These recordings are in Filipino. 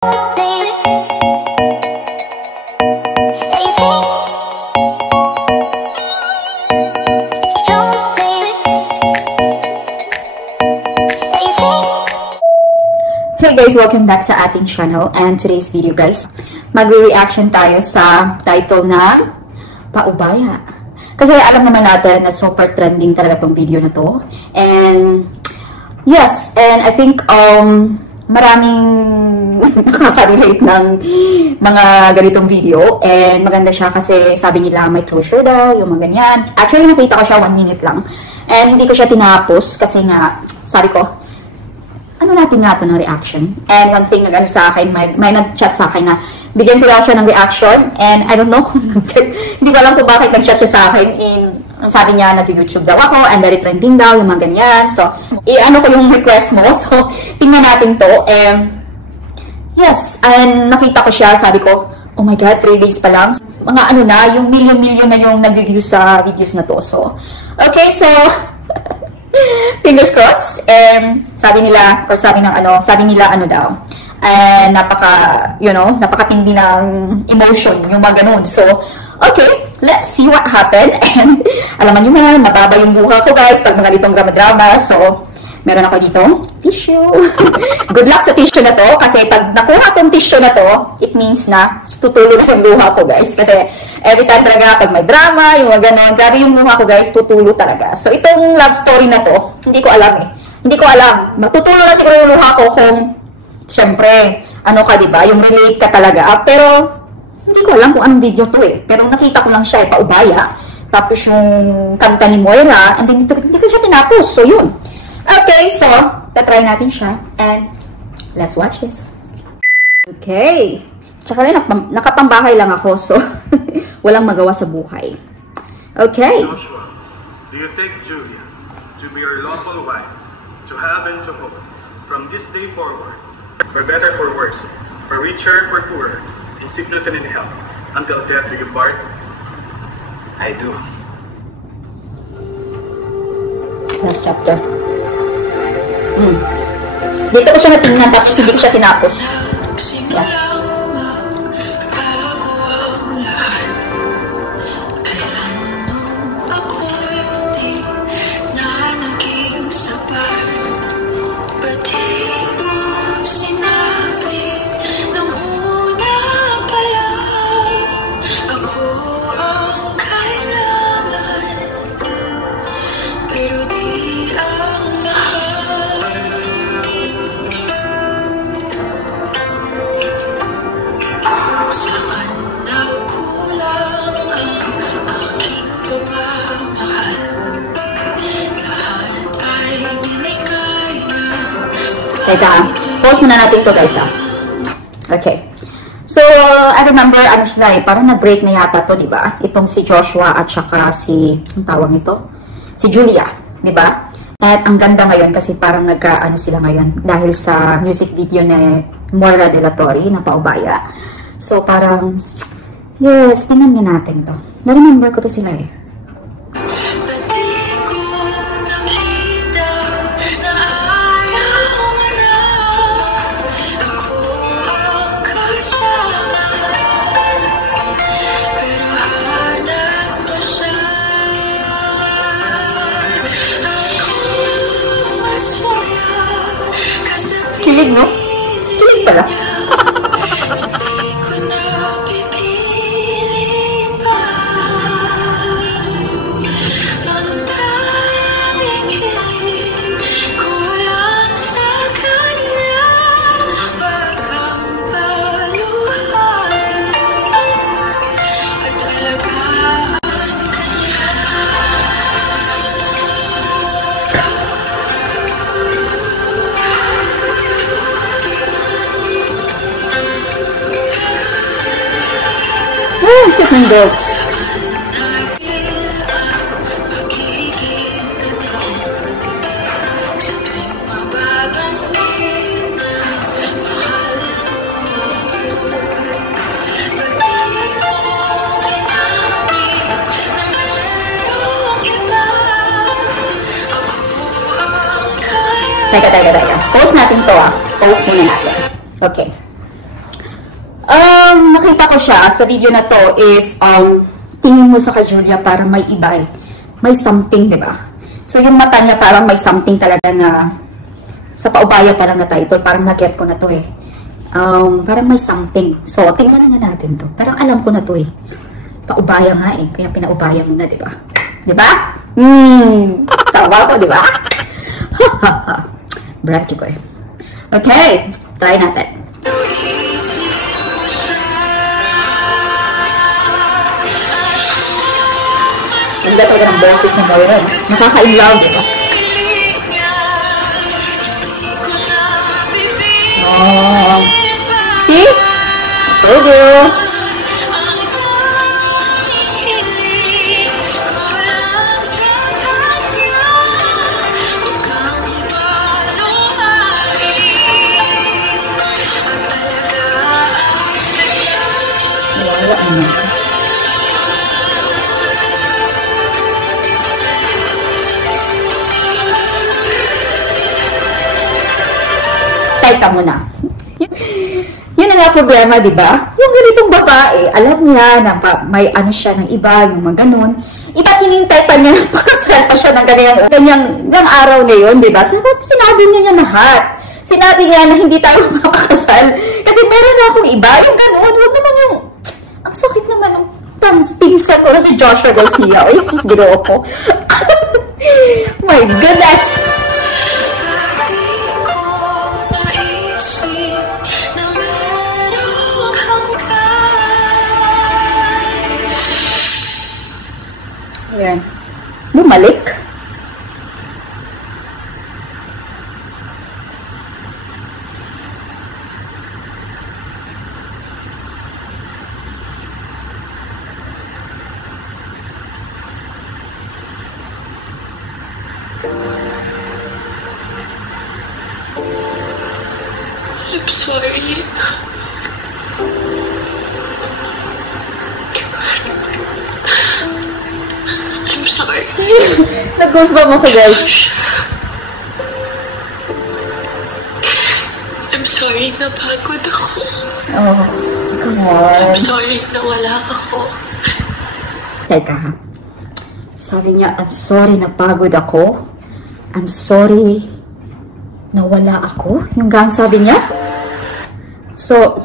Hey guys, welcome back sa ating channel, and today's video guys, magre-reaction tayo sa title na Paubaya. Kasi alam naman natin na super trending talaga tong video na to. And yes, and I think maraming nakaka-relate ng mga ganitong video, and maganda siya kasi sabi nila may closure daw, yung mga ganyan. Actually nakita ko siya 1 minute lang, and hindi ko siya tinapos kasi nga sabi ko, ano natin nga ito ng reaction. And one thing nag-ano sa akin, may nag-chat sa akin na bigyan ko daw siya ng reaction, and I don't know kung hindi ko alam kung bakit nag-chat siya sa akin. Sabi niya, nag-YouTube daw ako, and very trending daw, yung mga ganyan. So, i-ano ko yung request mo. So, tingnan natin to. And, yes, and nakita ko siya, sabi ko, oh my God, 3 days pa lang. Mga ano na, yung million-million na yung nag-view sa videos na to. So, okay, so, fingers crossed. And sabi nila, or sabi nila ano daw, napakatindi ng emotion, yung mga ganun. So, okay, let's see what happened. And alaman nyo na, mababa yung buha ko guys pag mga ditong drama-drama. So, meron ako dito tissue. Good luck sa tissue na to, kasi pag nakuha tong tissue na to, it means na tutulo na yung luha ko guys. Kasi every time talaga pag may drama, yung mga ganon, grabe yung luha ko guys, tutulo talaga. So itong love story na to, hindi ko alam eh. Hindi ko alam. Magtutulo na siguro yung luha ko kung, syempre, ano ka diba, yung relate ka talaga. Pero, hindi ko alam kung anong video to eh. Pero nakita ko lang siya eh, Paubaya. Tapos yung kanta ni Moira, and then hindi ko siya tinapos. So yun. Okay, so, tatry natin siya. And, let's watch this. Okay. Tsaka rin, nakapambahay lang ako. So, walang magawa sa buhay. Okay. Joshua, do you take Julia to be your lawful wife, to have and to hold, from this day forward, for better, for worse, for richer, for poorer, in sickness and in health, until death do you part? I do. Last chapter. Dito ko siya natingnan, tapos hindi ko siya tinapos. Yeah. Teka, pause muna natin ito guys. Okay. So, I remember, ano sila eh, parang na-break na yata to, di ba? Itong si Joshua at saka si, ang tawag nito? Si Julia, di ba? At ang ganda ngayon kasi parang nagka-ano sila ngayon dahil sa music video ni Moira de la Torre na Paubaya. So, parang, yes, tingnan niya natin to. Na-remember ko to sila eh. Kilig, no? Kilig pala. Hindi. Teka. Pause natin to ah. Pause muna natin. Okay. Nakita ko siya sa video na to is, tingin mo sa kay Julia parang may iba eh. May something, di ba? So, yung mata niya parang may something talaga na sa paubaya pa lang na title. Parang na-get ko na to eh. Parang may something. So, tingnan na natin to. Parang alam ko na to eh. Paubaya nga eh. Kaya pinaubaya mo na, di ba? Di ba? Tawa ko, di ba? Brag ko eh. Okay, try natin. Ganda talaga ng boses ng Bayan. Nakaka-inlove, di ba? Oh. See? I told you. Ka muna. Yun ang nga problema, di ba? Yung ganitong babae, alam niya na may ano siya ng iba, yung mga ganun. Iba hinintay pa niya, napakasal pa siya ng ganyang araw na yun, di ba? Sinabi niya lahat. Sinabi niya na hindi tayo makakasal. Kasi meron na akong iba, yung ganun. Huwag naman yung, ang sakit naman ng pinsan ko na si Joshua Garcia. O, isis ginoo ko. My goodness! Ayan. Bumalik. I'm sorry. I'm sorry. Nag-goosebump ako, guys. I'm sorry, napagod ako. Oh, come on. I'm sorry, nawala ako. Teka, sabi niya, I'm sorry, napagod ako. I'm sorry, nawala ako. Yung gang sabi niya. So,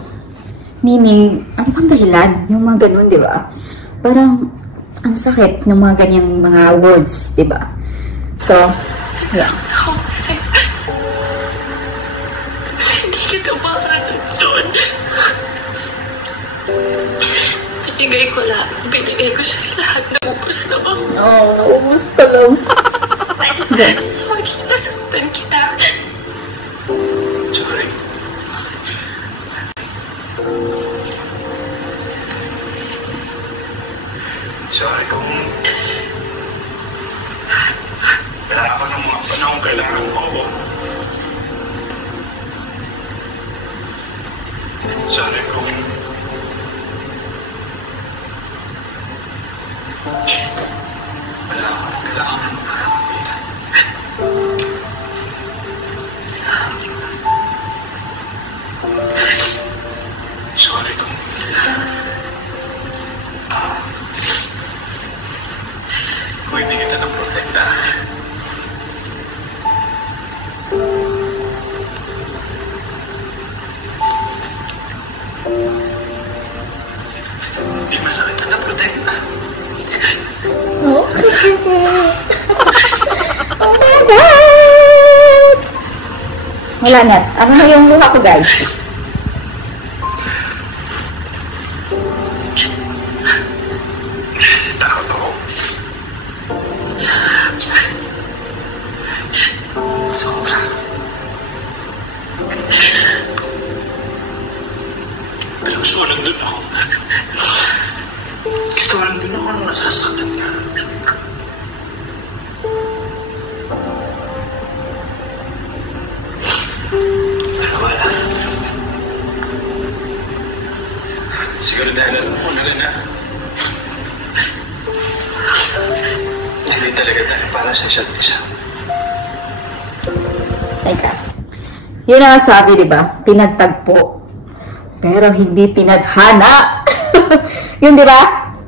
meaning, ano pang dahilan? Yung mga ganun, di ba? Parang, ang sakit ng mga ganyang mga words, di ba? So, yeah. Ako kasi, hindi kita makahanap doon. Binigay ko siya lahat. Naubos na ba? Oo, naubos ka lang. Sorry, nasaktan kita. Sorry. Sorry kung wala ako ng mga panahon kailangan ko ako. Sorry kung wala ako ng kailangan ko. Sorry kung hindi kita na-protekta. Hindi man lang kita na-protekta. Oh, oh my God! Wala na. Ano na yung luha ko, guys? Takot ako. Sobra. Pero gusto ko nandun ako. Gusto ko nandun ako nung nasasaktan ka. Pero wala. Siguro dahil alam ko na rin na hindi talaga tayo para sa isa't isa. Teka. Yun ang sabi, di ba? Pinagtagpo. pero hindi tinadhana. Yun, di ba?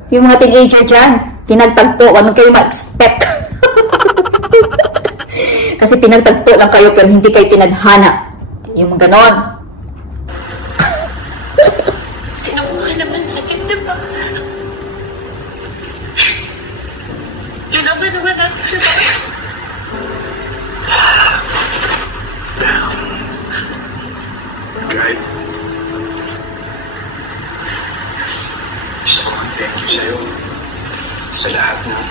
Yung mga teenager dyan, pinagtagpo, wag kayo ma-expect. Kasi pinagtagpo lang kayo, pero hindi kayo tinadhana. Yung mga ganon. Sinubukan naman natin, diba? Linaban naman natin, diba? Guide. Gusto ko mag-thank you sa'yo sa lahat ng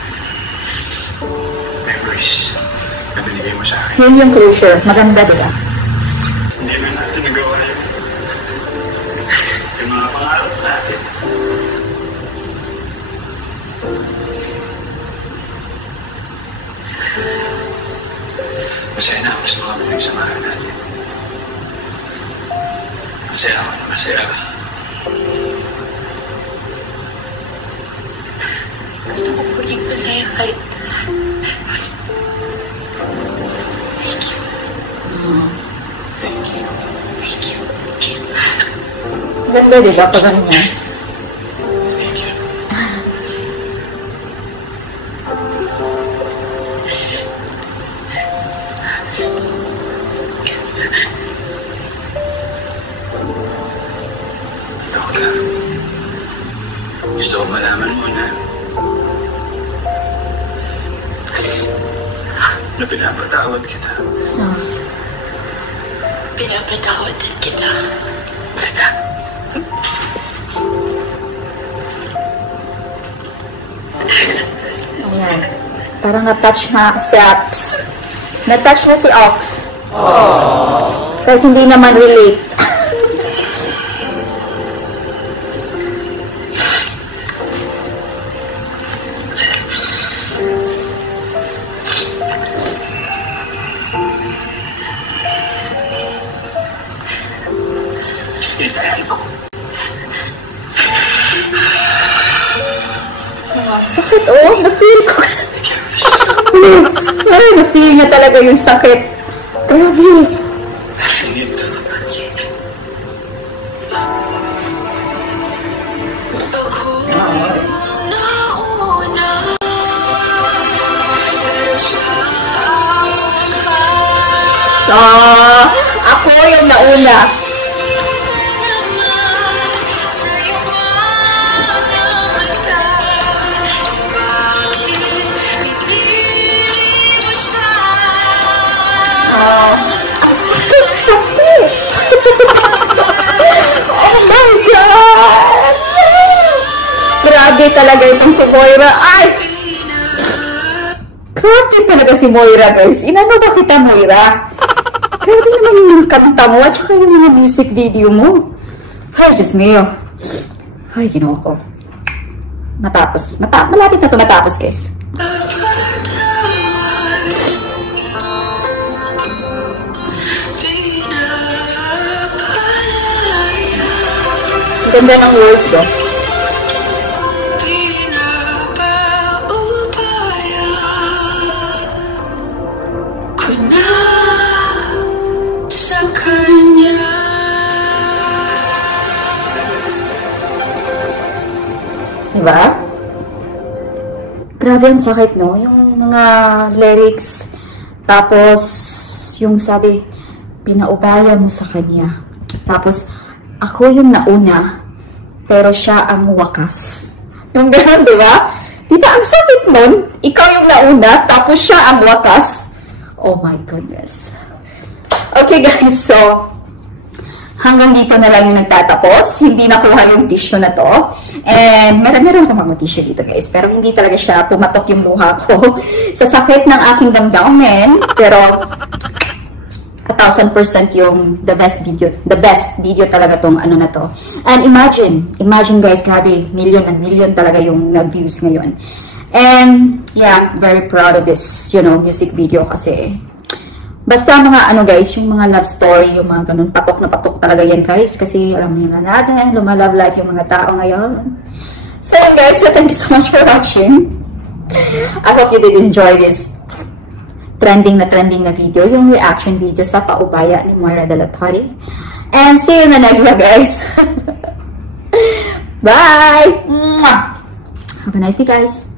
memories na binigay mo sa akin. Yun yung closure. Maganda, diba? Hindi na natin nagawa yun. Yung mga pangarap natin. Masaya na ako sa mga pinagsamahan natin. Masaya ako na masaya ka. Gusto ko maging masaya kahit. Thank you. Thank you. Ganda, diba? Pag ano niya. Thank you. Ikaw ka. Gusto ko malaman mo na pinapatawad kita. Pinapatawad din kita. Ayan. Parang na-touch na si Ox. Na-touch na si Ox. Kahit hindi naman relate. Sakit, oh. Na-feel ko kasi. Ay, na-feel niya talaga yung sakit. Grabe. Ako nauna, pero siya Ako yung nauna. Sakit! Oh my God! Grabe talaga itong si Moira. Ay! Grabe talaga si Moira, guys. Inano ba kita, Moira? Grabe naman yung kanta mo at saka yung mga music video mo. Ay, Diyos mio. Ay, ginawa ko. Malapit na ito matapos, guys. Ganda ng words do. Sa kanya. Diba? Grabe ang sakit, no? Yung mga lyrics. Tapos, yung sabi, pinaubaya mo sa kanya. Tapos, ako yung nauna, pero siya ang wakas. Yung gano'n, di ba? Diba, ang sakit nun? Ikaw yung nauna, tapos siya ang wakas. Oh my goodness. Okay guys, so, hanggang dito na lang yung nagtatapos. Hindi nakuha yung tissue na to. And, meron akong mga tissue dito guys. Pero hindi talaga siya pumatok yung luha ko sa sakit ng aking damdamin. Pero, 1,000% yung the best video talaga tong ano na to. And imagine guys, grabe, million and million talaga yung nag-views ngayon. And yeah, very proud of this, music video kasi basta mga ano guys, yung mga love story, yung mga ganun, patok na patok talaga yan guys, kasi alam niyo na natin, lumalove life yung mga tao ngayon. So guys, so thank you so much for watching. I hope you did enjoy this trending na video, yung reaction video sa paubaya ni Moira de la Torre. And see you in the next vlog, guys. Bye! Mwah! Have a nice day, guys.